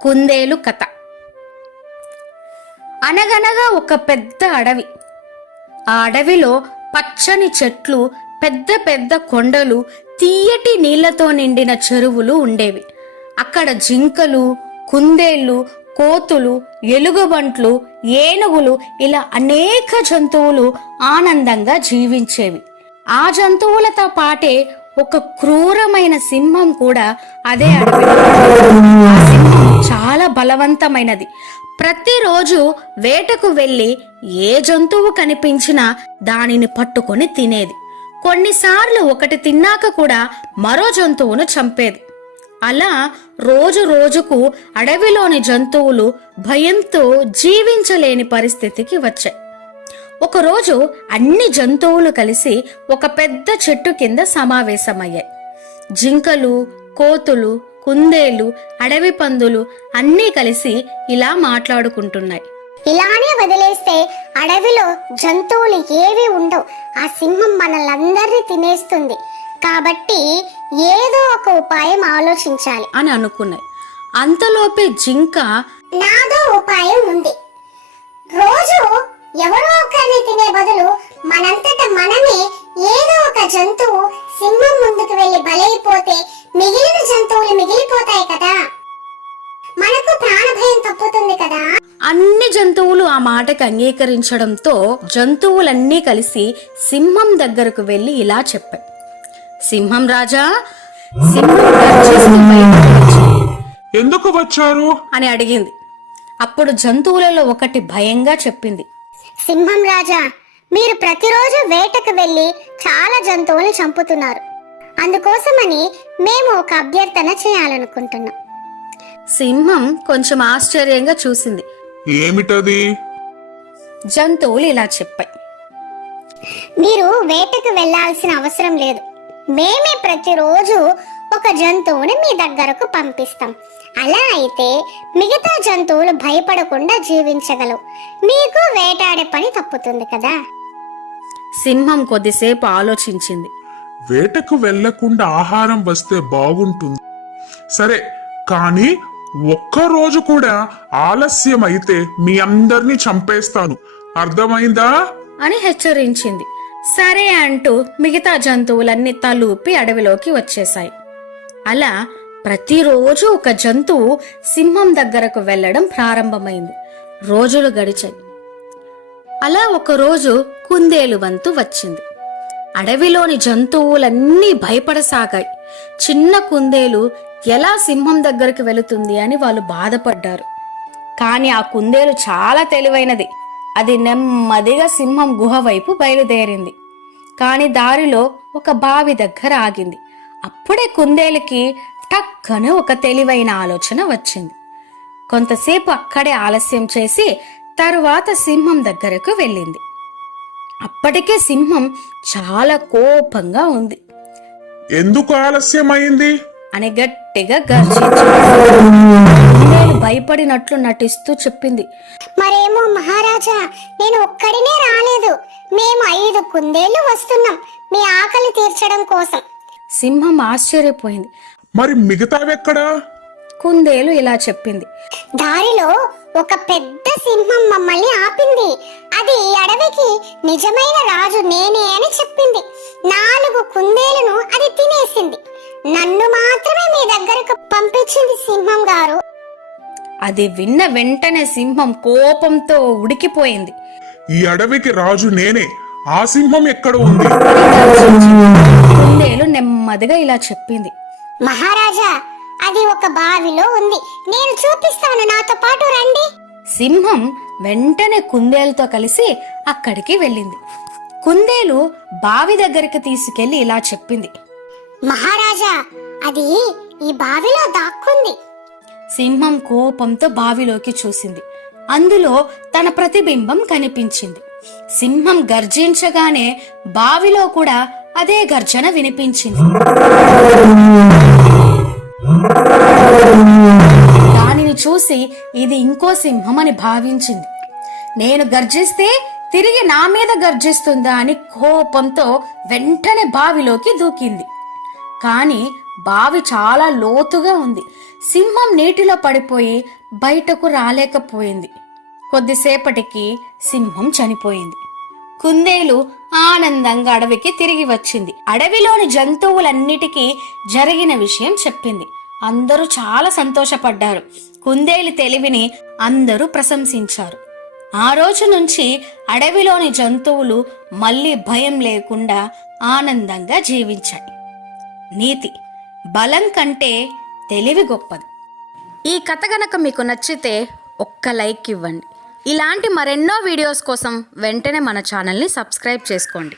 కుందేలు కథ. అనగనగా ఒక పెద్ద అడవి. ఆ అడవిలో పచ్చని చెట్లు, పెద్ద పెద్ద కొండలు, తీయటి నీళ్లతో నిండిన చెరువులు ఉండేవి. అక్కడ జింకలు, కుందేళ్లు, కోతులు, ఎలుగుబంట్లు, ఏనుగులు ఇలా అనేక జంతువులు ఆనందంగా జీవించేవి. ఆ జంతువులతో పాటే ఒక క్రూరమైన సింహం కూడా అదే అడవిలో. ఆ సింహం చాలా బలవంతమైనది. ప్రతిరోజు వేటకు వెళ్లి ఏ జంతువు కనిపించినా దానిని పట్టుకొని తినేది. కొన్నిసార్లు ఒకటి తిన్నాక కూడా మరో జంతువును చంపేది. అలా రోజు రోజుకు అడవిలోని జంతువులు భయంతో జీవించలేని పరిస్థితికి వచ్చాయి. ఒకరోజు అన్ని జంతువులు కలిసి ఒక పెద్ద చెట్టు కింద సమావేశమయ్యాయి. జింకలు, కోతులు, కుందేలు, అడవి పందులు అన్నీ కలిసి ఇలా మాట్లాడుకుంటున్నాయి. ఇలానే వదిలేస్తే అడవిలో జంతువులు ఏవి ఉండవు. ఆ సింహం మనల్ని తినేస్తుంది. కాబట్టి ఏదో ఒక ఉపాయం ఆలోచించాలి అని అనుకున్నాయి. అంతలోపే జింక, నాదో ఉపాయం ఉంది. రోజు ఎవరో ఒకరిని తినే బదులు మనంతట మనమే ఏదో ఒక జంతువు సింహం ముందుకు వెళ్లి బలైపోతే మిగిలిన జంతువులు మిగిలిపోతాయి కదా, మనకు ప్రాణభయం తప్పుతుంది కదా. అన్ని జంతువులు ఆ మాటకు అంగీకరించడంతో జంతువులన్నీ కలిసి సింహం దగ్గరకు వెళ్లి ఇలా చెప్పాయి. సింహం రాజా, సింహం గర్జిస్తూ బయటకు వచ్చింది. ఎందుకు వచ్చారు అని అడిగింది. అప్పుడు జంతువులలో ఒకటి భయంగా చెప్పింది, సింహం రాజా, మీరు ప్రతిరోజు వేటకు వెళ్లి చాలా జంతువులు చంపుతున్నారు. అందుకోసమని మేము ఒక అభ్యర్థన చేయాలనుకుంటున్నాం. సింహం కొంచెం ఆశ్చర్యంగా చూసింది. ఏమిటది? జంతువులు ఇలా చెప్పాయి, మీరు వేటకు వెళ్లాల్సిన అవసరం లేదు. మేమే ప్రతిరోజు ఒక జంతువుని మీ దగ్గరకు పంపిస్తాం. అలా అయితే మిగతా జంతువులు భయపడకుండా జీవించగలవు. మీకు వేటాడే పని తప్పుతుంది కదా. సింహం కొద్దిసేపు ఆలోచించింది. వేటకు వెళ్లకుండా ఆహారం వస్తే బాగుంటుంది. సరే, కానీ ఒక్కరోజు కూడా ఆలస్యం అయితే మీ అందరినీ చంపేస్తాను. అర్థమైందా? అని హెచ్చరించింది. సరే అంటూ మిగతా జంతువులన్నీ తలూపి అడవిలోకి వచ్చేశాయి. అలా ప్రతిరోజు ఒక జంతువు సింహం దగ్గరకు వెళ్లడం ప్రారంభమైంది. రోజులు గడిచాయి. అలా ఒకరోజు కుందేలు వంతు వచ్చింది. అడవిలోని జంతువులన్నీ భయపడసాగాయి. చిన్న కుందేలు ఎలా సింహం దగ్గరికి వెళుతుంది అని వాళ్ళు బాధపడ్డారు. కాని ఆ కుందేలు చాలా తెలివైనది. అది నెమ్మదిగా సింహం గుహ వైపు బయలుదేరింది. కాని దారిలో ఒక బావి దగ్గర ఆగింది. అప్పుడే కుందేలుకి టక్కన ఒక తెలివైన ఆలోచన వచ్చింది. కొంతసేపు అక్కడే ఆలస్యం చేసి తరువాత సింహం దగ్గరకు వెళ్ళింది. అప్పటికే సింహం చాలా కోపంగా ఉంది. ఎందుకు ఆలస్యమైంది అని గట్టిగా గర్జించింది. కుందేలు భయపడినట్లు నటిస్తూ చెప్పింది, మరేమో మహారాజా, నేను ఒక్కడినే రాలేదు. మేము 5 కుందేళ్లు వస్తున్నాం మీ ఆకలి తీర్చడం కోసం. సింహం ఆశ్చర్యపోయింది. మరి మిగతావెక్కడా? కుందేలు ఇలా చెప్పింది, దారిలో ఒక పెద్ద సింహం మమ్మల్ని ఆపింది. అది అడవికి నిజమైన రాజు నేనే అని చెప్పింది. 4 కుందేలను అది తినేసింది. నన్ను మాత్రమే మీ దగ్గరకు పంపించింది సింహం గారు. అది విన్న వెంటనే సింహం కోపంతో ఉడికిపోయింది. ఈ అడవికి రాజు నేనే. ఆ సింహం ఎక్కడ ఉంది? కుందేలు నెమ్మదిగా ఇలా చెప్పింది, మహారాజా, అది ఒక బావిలో ఉంది. నేను చూపిస్తాను, నాతో పాటు రండి. సింహం వెంటనే కుందేలుతో కలిసి అక్కడికి వెళ్ళింది. కుందేలు బావి దగ్గరికి తీసుకెళ్లి ఇలా చెప్పింది, మహారాజా, అది ఈ బావిలో దాక్కుంది. సింహం కోపంతో బావిలోకి చూసింది. అందులో తన ప్రతిబింబం కనిపించింది. సింహం గర్జించగానే బావిలో కూడా అదే గర్జన వినిపించింది. దానిని చూసి ఇది ఇంకో సింహం అని భావించింది. నేను గర్జిస్తే తిరిగి నా మీద గర్జిస్తుందా అని కోపంతో వెంటనే బావిలోకి దూకింది. కాని బావి చాలా లోతుగా ఉంది. సింహం నీటిలో పడిపోయి బయటకు రాలేకపోయింది. కొద్దిసేపటికి సింహం చనిపోయింది. కుందేలు ఆనందంగా అడవికి తిరిగి వచ్చింది. అడవిలోని జంతువులన్నిటికీ జరిగిన విషయం చెప్పింది. అందరూ చాలా సంతోషపడ్డారు. కుందేలు తెలివిని అందరూ ప్రశంసించారు. ఆ రోజు నుంచి అడవిలోని జంతువులు మళ్ళీ భయం లేకుండా ఆనందంగా జీవించాయి. నీతి: బలం కంటే తెలివి గొప్పది. ఈ కథ గనక మీకు నచ్చితే ఒక్క లైక్ ఇవ్వండి. ఇలాంటి మరెన్నో వీడియోస్ కోసం వెంటనే మన ఛానల్ని సబ్స్క్రైబ్ చేసుకోండి.